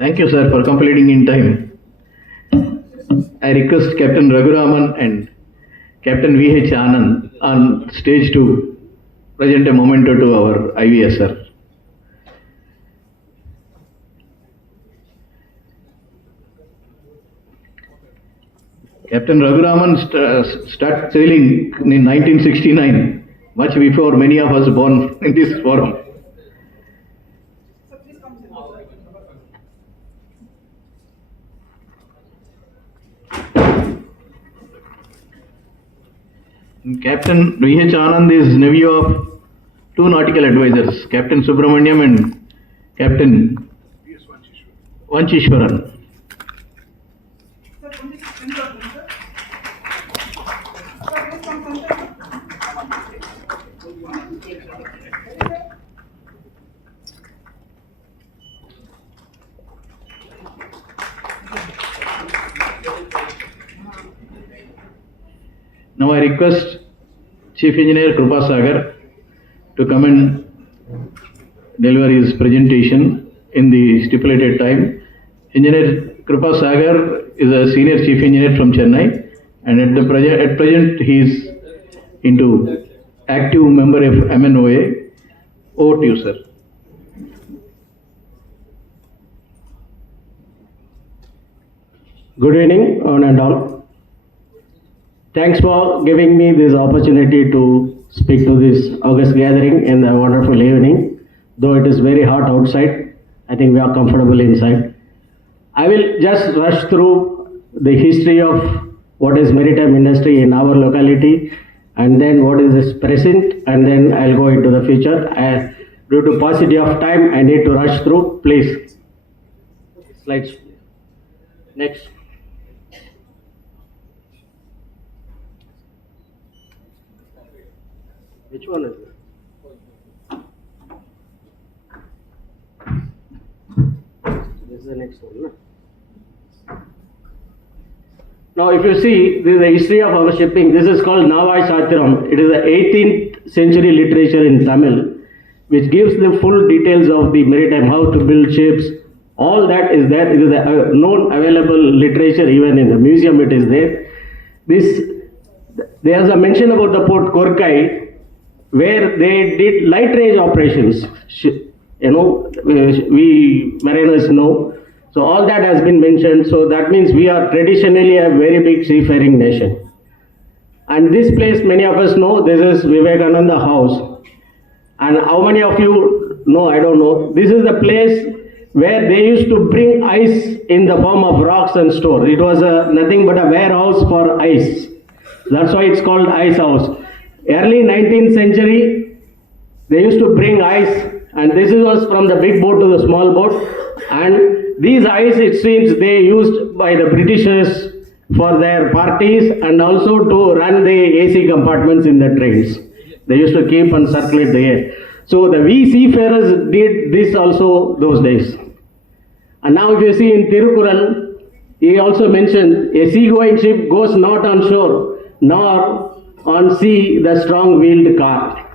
Thank you, sir, for completing in time. I request Captain Raghuraman and Captain V.H. Anand on stage to present a memento to our IVS, sir. Captain Raghuraman started sailing in 1969, much before many of us born in this forum. Captain V.H. Anand is nephew of two nautical advisors, Captain Subramaniam and Captain Vanchishwaran. Now I request Chief Engineer Krupa Sagar to come and deliver his presentation in the stipulated time. Engineer Krupa Sagar is a Senior Chief Engineer from Chennai, and at present he is into active member of MNOA. Over to you, sir. Good evening, one and all. Thanks for giving me this opportunity to speak to this August gathering in a wonderful evening. Though it is very hot outside, I think we are comfortable inside. I will just rush through the history of what is maritime industry in our locality, and then what is its present, and then I'll go into the future. Due to paucity of time, I need to rush through. Please, slides. Next. Which one is it? This is the next one. No? Now, if you see, this is the history of our shipping. This is called Navai Sathiram. It is the 18th century literature in Tamil, which gives the full details of the maritime, how to build ships. All that is there. It is a known available literature, even in the museum it is there. There is a mention about the port Korkai, where they did light range operations. We mariners know. So all that has been mentioned. So that means we are traditionally a very big seafaring nation. And this place, many of us know, this is Vivekananda House. And how many of you know, I don't know. This is the place where they used to bring ice in the form of rocks and store. It was nothing but a warehouse for ice. That's why it's called Ice House. Early 19th century, they used to bring ice, and this was from the big boat to the small boat. And these ice, it seems, they used by the Britishers for their parties and also to run the AC compartments in the trains. They used to keep and circulate the air. So the we seafarers did this also those days. And now if you see in Tirukural, he also mentioned a seagoing ship goes not on shore, nor on sea the strong-wheeled car.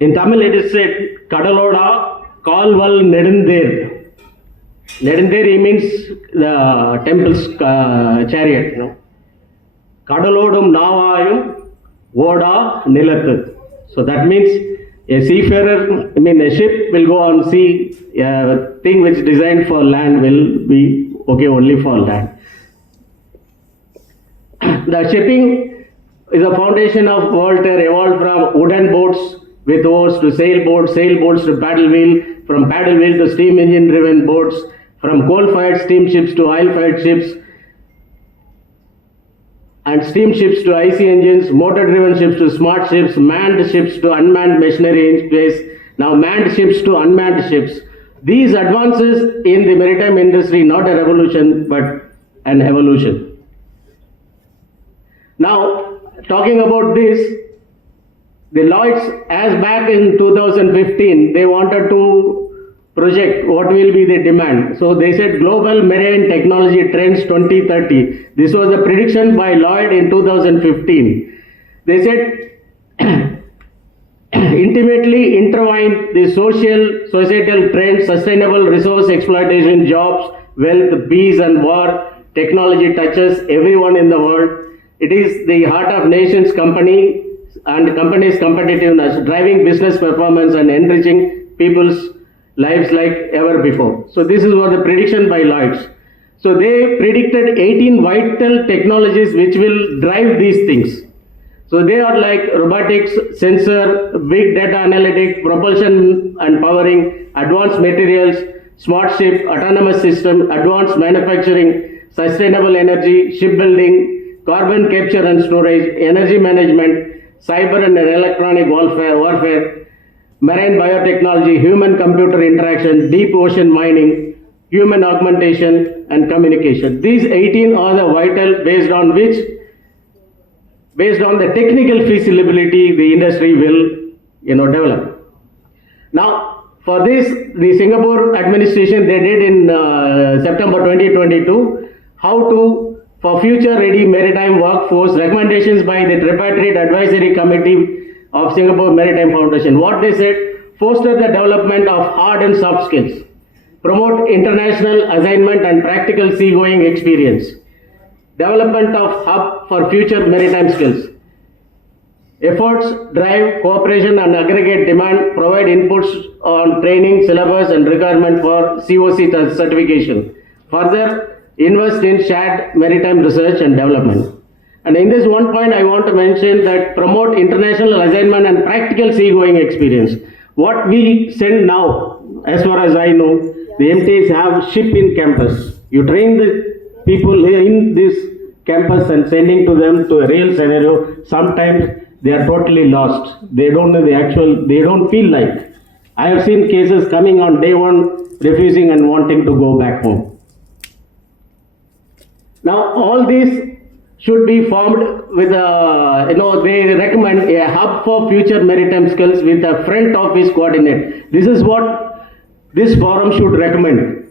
In Tamil it is said, Kadaloda Kalval Nedundir. Nedundir means the temple's chariot. Kadalodum Navayum Voda Nilathu. So that means a seafarer, a ship will go on sea, a thing which is designed for land will be okay only for land. The shipping is a foundation of world trade, evolved from wooden boats with oars to sailboats, sailboats to paddle wheel, from paddle wheel to steam engine driven boats, from coal-fired steamships to oil-fired ships, and steamships to IC engines, motor-driven ships to smart ships, manned ships to unmanned machinery in space, now manned ships to unmanned ships. These advances in the maritime industry, not a revolution, but an evolution. Now, talking about this, the Lloyds, as back in 2015, they wanted to project what will be the demand. So they said Global Marine Technology Trends 2030. This was a prediction by Lloyd in 2015. They said intimately intertwined the societal trends, sustainable resource exploitation, jobs, wealth, peace and war. Technology touches everyone in the world. It is the heart of nation's company and company's competitiveness, driving business performance and enriching people's lives like ever before. So this is what the prediction by Lloyds. So they predicted 18 vital technologies which will drive these things. So they are like robotics, sensor, big data analytics, propulsion and powering, advanced materials, smart ship, autonomous system, advanced manufacturing, sustainable energy, shipbuilding, carbon capture and storage, energy management, cyber and electronic warfare, marine biotechnology, human-computer interaction, deep ocean mining, human augmentation and communication. These 18 are the vital based on the technical feasibility the industry will develop. Now for this, the Singapore administration, they did in September 2022 how to for future ready maritime workforce, recommendations by the Tripartite Advisory Committee of Singapore Maritime Foundation. What they said: foster the development of hard and soft skills, promote international assignment and practical seagoing experience, development of hub for future maritime skills. Efforts drive cooperation and aggregate demand, provide inputs on training, syllabus and requirement for COC certification. Further, invest in shared maritime research and development. And in this one point, I want to mention that promote international assignment and practical seagoing experience. What we send now, as far as I know, the MTIs have ship in campus. You train the people in this campus and sending to them to a real scenario. Sometimes they are totally lost. They don't know they don't feel like. I have seen cases coming on day one, refusing and wanting to go back home. Now all these should be formed with they recommend a hub for future maritime skills with a front office coordinate. This is what this forum should recommend.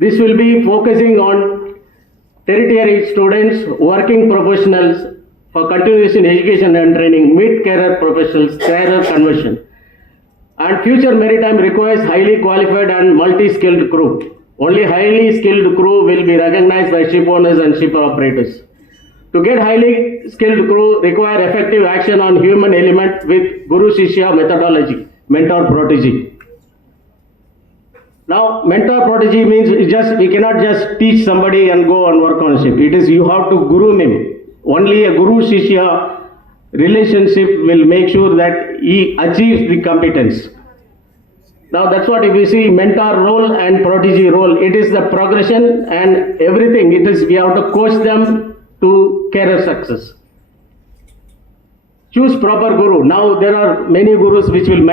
This will be focusing on tertiary students, working professionals for continuation education and training, mid-career professionals, career conversion. And future maritime requires highly qualified and multi-skilled crew. Only highly skilled crew will be recognized by ship owners and ship operators. To get highly skilled crew require effective action on human element with Guru Shishya methodology, mentor protege. Now mentor protege means we cannot just teach somebody and go and work on a ship. It is you have to groom him. Only a Guru Shishya relationship will make sure that he achieves the competence. Now that's what if you see mentor role and protege role, it is the progression and everything. It is we have to coach them to career success. Choose proper guru. Now there are many gurus which will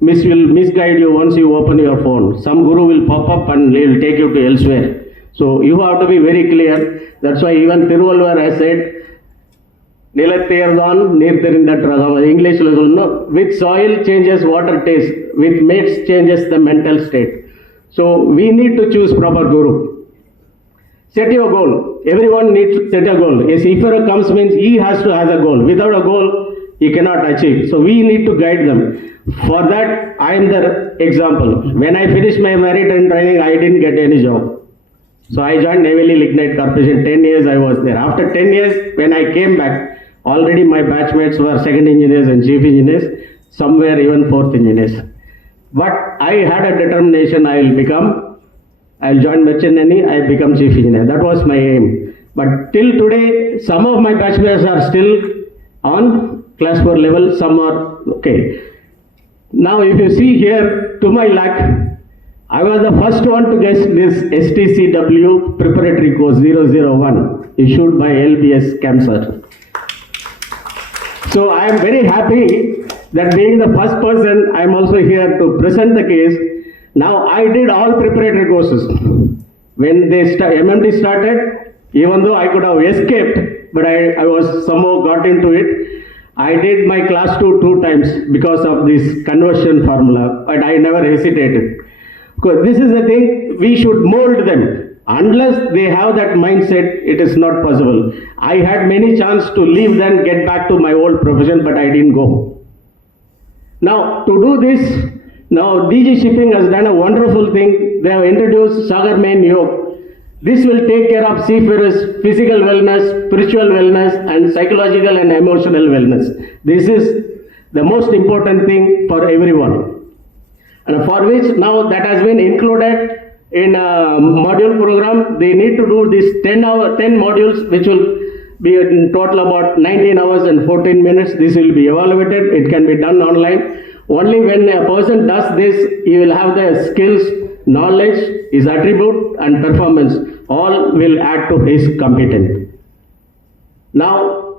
misguide you once you open your phone. Some guru will pop up and he will take you to elsewhere. So you have to be very clear. That's why even Thiruvalluvar has said, Nilathiyardan Neerthirindatragam. English with soil changes water taste, with mates changes the mental state. So we need to choose proper guru. Set your goal. Everyone needs to set a goal. A seafarer comes means he has to have a goal. Without a goal, he cannot achieve. So we need to guide them. For that, I am the example. When I finished my maritime training, I didn't get any job. So I joined Navy Lignite Corporation. 10 years I was there. After 10 years, when I came back, already my batchmates were second engineers and chief engineers, somewhere even fourth engineers. But I had a determination I'll join Merchant Navy, I become chief engineer. That was my aim. But till today, some of my batchmates are still on class 4 level, some are okay. Now if you see here, to my luck, I was the first one to guess this STCW preparatory course 001 issued by LBS CAMSAT. So I am very happy that being the first person, I am also here to present the case. Now I did all preparatory courses. When MMT started, even though I could have escaped, but I was somehow got into it. I did my class 2 times because of this conversion formula, but I never hesitated. Because this is the thing, we should mold them. Unless they have that mindset, it is not possible. I had many chances to leave then get back to my old profession, but I didn't go. Now, to do this, now DG Shipping has done a wonderful thing. They have introduced Sagar Main Yoga. This will take care of seafarers' physical wellness, spiritual wellness, and psychological and emotional wellness. This is the most important thing for everyone. And for which now that has been included in a module program. They need to do this 10 modules, which will be in total about 19 hours and 14 minutes. This will be evaluated. It can be done online. Only when a person does this, he will have the skills, knowledge, his attribute and performance. All will add to his competence. Now,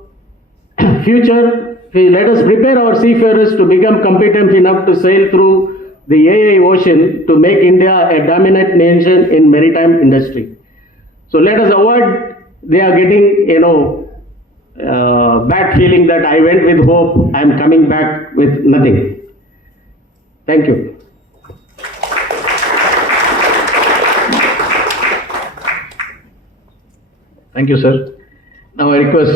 future, let us prepare our seafarers to become competent enough to sail through the AI ocean to make India a dominant nation in maritime industry. So let us avoid they are getting, bad feeling that I went with hope, I am coming back with nothing. Thank you. Thank you, sir. Now I request